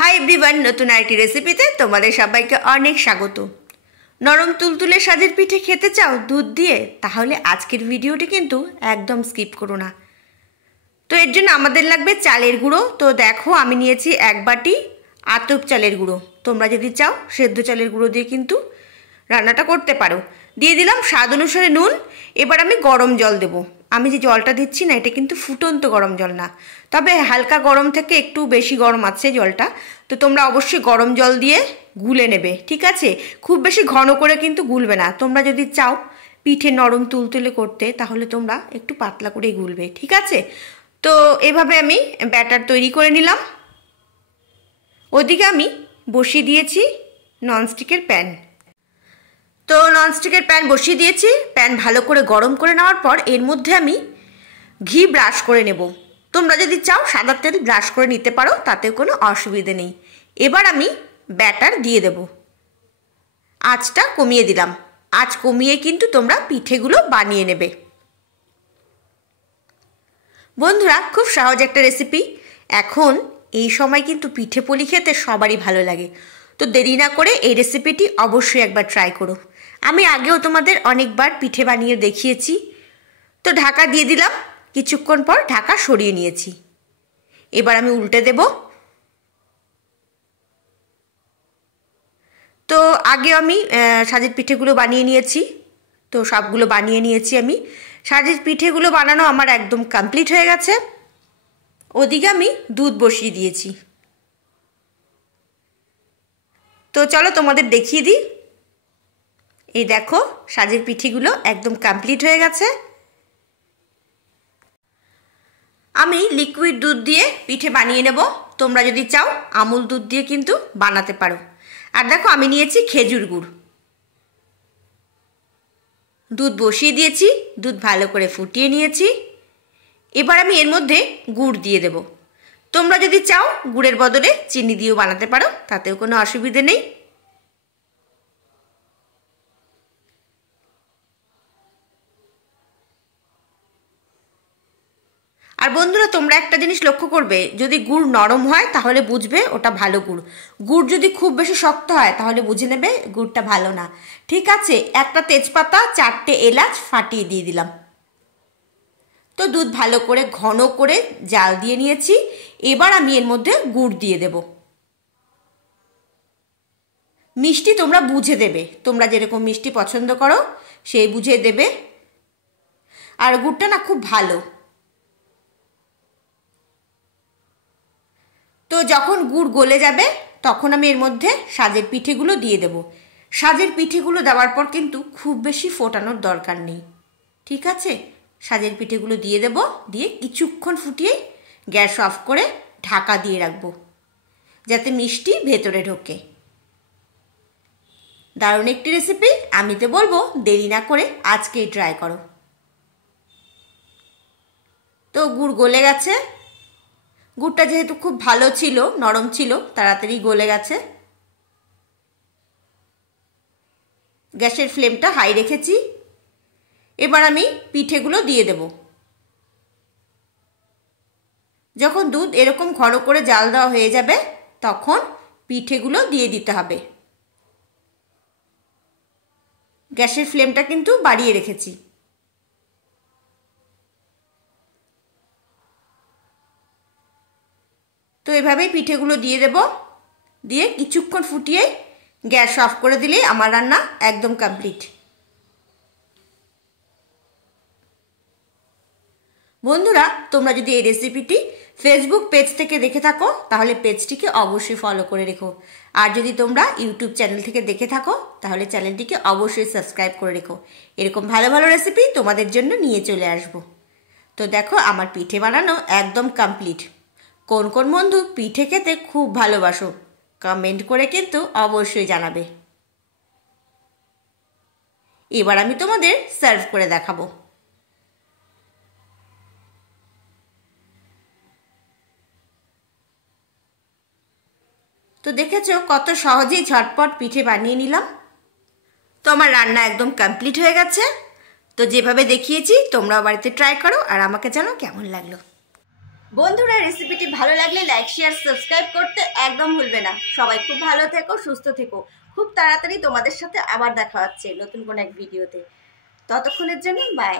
Hi everyone, নতুন আরেকটি রেসিপিতে তোমাদের সবাইকে অনেক স্বাগত। নরম তুলতুলে সাজের পিঠে খেতে চাও দুধ দিয়ে? তাহলে আজকের ভিডিওটি কিন্তু একদম স্কিপ করো না। তো এর জন্য আমাদের লাগবে চালের গুঁড়ো। তো দেখো আমি নিয়েছি 1 বাটি আতপ চালের গুঁড়ো। তোমরা যদি চাও সেদ্ধ চালের গুঁড়ো দিয়ে কিন্তু রান্নাটা করতে পারো। দিয়ে দিলাম স্বাদ অনুসারে নুন। এবার আমি গরম জল দেবো। আমি যে জলটা দিচ্ছি না, এটা কিন্তু ফুটন্ত গরম জল না, তবে হালকা গরম থেকে একটু বেশি গরম আছে জলটা। তো তোমরা অবশ্যই গরম জল দিয়ে গুলে নেবে, ঠিক আছে? খুব বেশি ঘন করে কিন্তু গুলবে না। তোমরা যদি চাও পিঠে নরম তুলতুলে করতে, তাহলে তোমরা একটু পাতলা করেই গুলবে, ঠিক আছে? তো এভাবে আমি ব্যাটার তৈরি করে নিলাম। ওদিকে আমি বসিয়ে দিয়েছি ননস্টিকের প্যান। তো ননস্টিকের প্যান বসিয়ে দিয়েছি। প্যান ভালো করে গরম করে নেওয়ার পর এর মধ্যে আমি ঘি ব্রাশ করে নেব। তোমরা যদি চাও সাদা তেল ব্রাশ করে নিতে পারো, তাতেও কোনো অসুবিধে নেই। এবার আমি ব্যাটার দিয়ে দেব। আঁচটা কমিয়ে দিলাম। আঁচ কমিয়ে কিন্তু তোমরা পিঠেগুলো বানিয়ে নেবে। বন্ধুরা, খুব সহজ একটা রেসিপি। এখন এই সময় কিন্তু পিঠে পুলি খেতে সবারই ভালো লাগে। তো দেরি না করে এই রেসিপিটি অবশ্যই একবার ট্রাই করো। আমি আগেও তোমাদের অনেকবার পিঠে বানিয়ে দেখিয়েছি। তো ঢাকা দিয়ে দিলাম। কিছুক্ষণ পর ঢাকা সরিয়ে নিয়েছি। এবার আমি উল্টে দেব। তো আগে আমি সাজের পিঠেগুলো বানিয়ে নিয়েছি। তো সবগুলো বানিয়ে নিয়েছি আমি। সাজের পিঠেগুলো বানানো আমার একদম কমপ্লিট হয়ে গেছে। ওদিকে আমি দুধ বসিয়ে দিয়েছি। তো চলো তোমাদের দেখিয়ে দিই। এই দেখো সাজের পিঠেগুলো একদম কমপ্লিট হয়ে গেছে। আমি লিকুইড দুধ দিয়ে পিঠে বানিয়ে নেব। তোমরা যদি চাও আমুল দুধ দিয়ে কিন্তু বানাতে পারো। আর দেখো আমি নিয়েছি খেজুর গুড়। দুধ বসিয়ে দিয়েছি, দুধ ভালো করে ফুটিয়ে নিয়েছি। এবার আমি এর মধ্যে গুড় দিয়ে দেব। তোমরা যদি চাও গুড়ের বদলে চিনি দিয়েও বানাতে পারো, তাতেও কোনো অসুবিধে নেই। আর বন্ধুরা, তোমরা একটা জিনিস লক্ষ্য করবে, যদি গুড় নরম হয় তাহলে বুঝবে ওটা ভালো গুড়। গুড় যদি খুব বেশি শক্ত হয় তাহলে বুঝে নেবে গুড়টা ভালো না, ঠিক আছে? একটা তেজপাতা, 4টে এলাচ ফাটিয়ে দিয়ে দিলাম। তো দুধ ভালো করে ঘন করে জাল দিয়ে নিয়েছি। এবার আমি এর মধ্যে গুড় দিয়ে দেব। মিষ্টি তোমরা বুঝে দেবে, তোমরা যেরকম মিষ্টি পছন্দ করো সেই বুঝে দেবে। আর গুড়টা না খুব ভালো। তো যখন গুড় গলে যাবে তখন আমি এর মধ্যে সাজের পিঠেগুলো দিয়ে দেব। সাজের পিঠেগুলো দেওয়ার পর কিন্তু খুব বেশি ফোটানোর দরকার নেই, ঠিক আছে? সাজের পিঠেগুলো দিয়ে দেব। দিয়ে কিছুক্ষণ ফুটিয়ে গ্যাস অফ করে ঢাকা দিয়ে রাখবো, যাতে মিষ্টি ভেতরে ঢোকে। দারুণ একটি রেসিপি। আমি তো বলবো দেরি না করে আজকেই ট্রাই করো। তো গুড় গলে গেছে। গুড়টা যেহেতু খুব ভালো ছিল, নরম ছিল, তাড়াতাড়ি গলে গেছে। গ্যাসের ফ্লেমটা হাই রেখেছি। এবার আমি পিঠেগুলো দিয়ে দেব। যখন দুধ এরকম ঘন করে জাল দেওয়া হয়ে যাবে তখন পিঠেগুলো দিয়ে দিতে হবে। গ্যাসের ফ্লেমটা কিন্তু বাড়িয়ে রেখেছি। তো এভাবেই পিঠেগুলো দিয়ে দেব। দিয়ে কিছুক্ষণ ফুটিয়ে গ্যাস অফ করে দিলেই আমার রান্না একদম কমপ্লিট। বন্ধুরা, তোমরা যদি এই রেসিপিটি ফেসবুক পেজ থেকে দেখে থাকো তাহলে পেজটিকে অবশ্যই ফলো করে রেখো। আর যদি তোমরা ইউটিউব চ্যানেল থেকে দেখে থাকো তাহলে চ্যানেলটিকে অবশ্যই সাবস্ক্রাইব করে রেখো। এরকম ভালো ভালো রেসিপি তোমাদের জন্য নিয়ে চলে আসব। তো দেখো আমার পিঠে বানানো একদম কমপ্লিট। কোন কোন বন্ধু পিঠে খেতে খুব ভালোবাসো কমেন্ট করে কিন্তু অবশ্যই জানাবে। এবার আমি তোমাদের সার্ভ করে দেখাবো। তো দেখেছো কত সহজেই ঝটপট পিঠে বানিয়ে নিলাম। তো আমার রান্না একদম কমপ্লিট হয়ে গেছে। তো যেভাবে দেখিয়েছি তোমরাও বাড়িতে ট্রাই করো আর আমাকে জানাও কেমন লাগলো। বন্ধুরা, রেসিপিটি ভালো লাগলে লাইক শেয়ার সাবস্ক্রাইব করতে একদম ভুলবে না। সবাই খুব ভালো থেকো, সুস্থ থেকো। খুব তাড়াতাড়ি তোমাদের সাথে আবার দেখা হচ্ছে নতুন কোনো এক ভিডিওতে। ততক্ষণের জন্য বাই।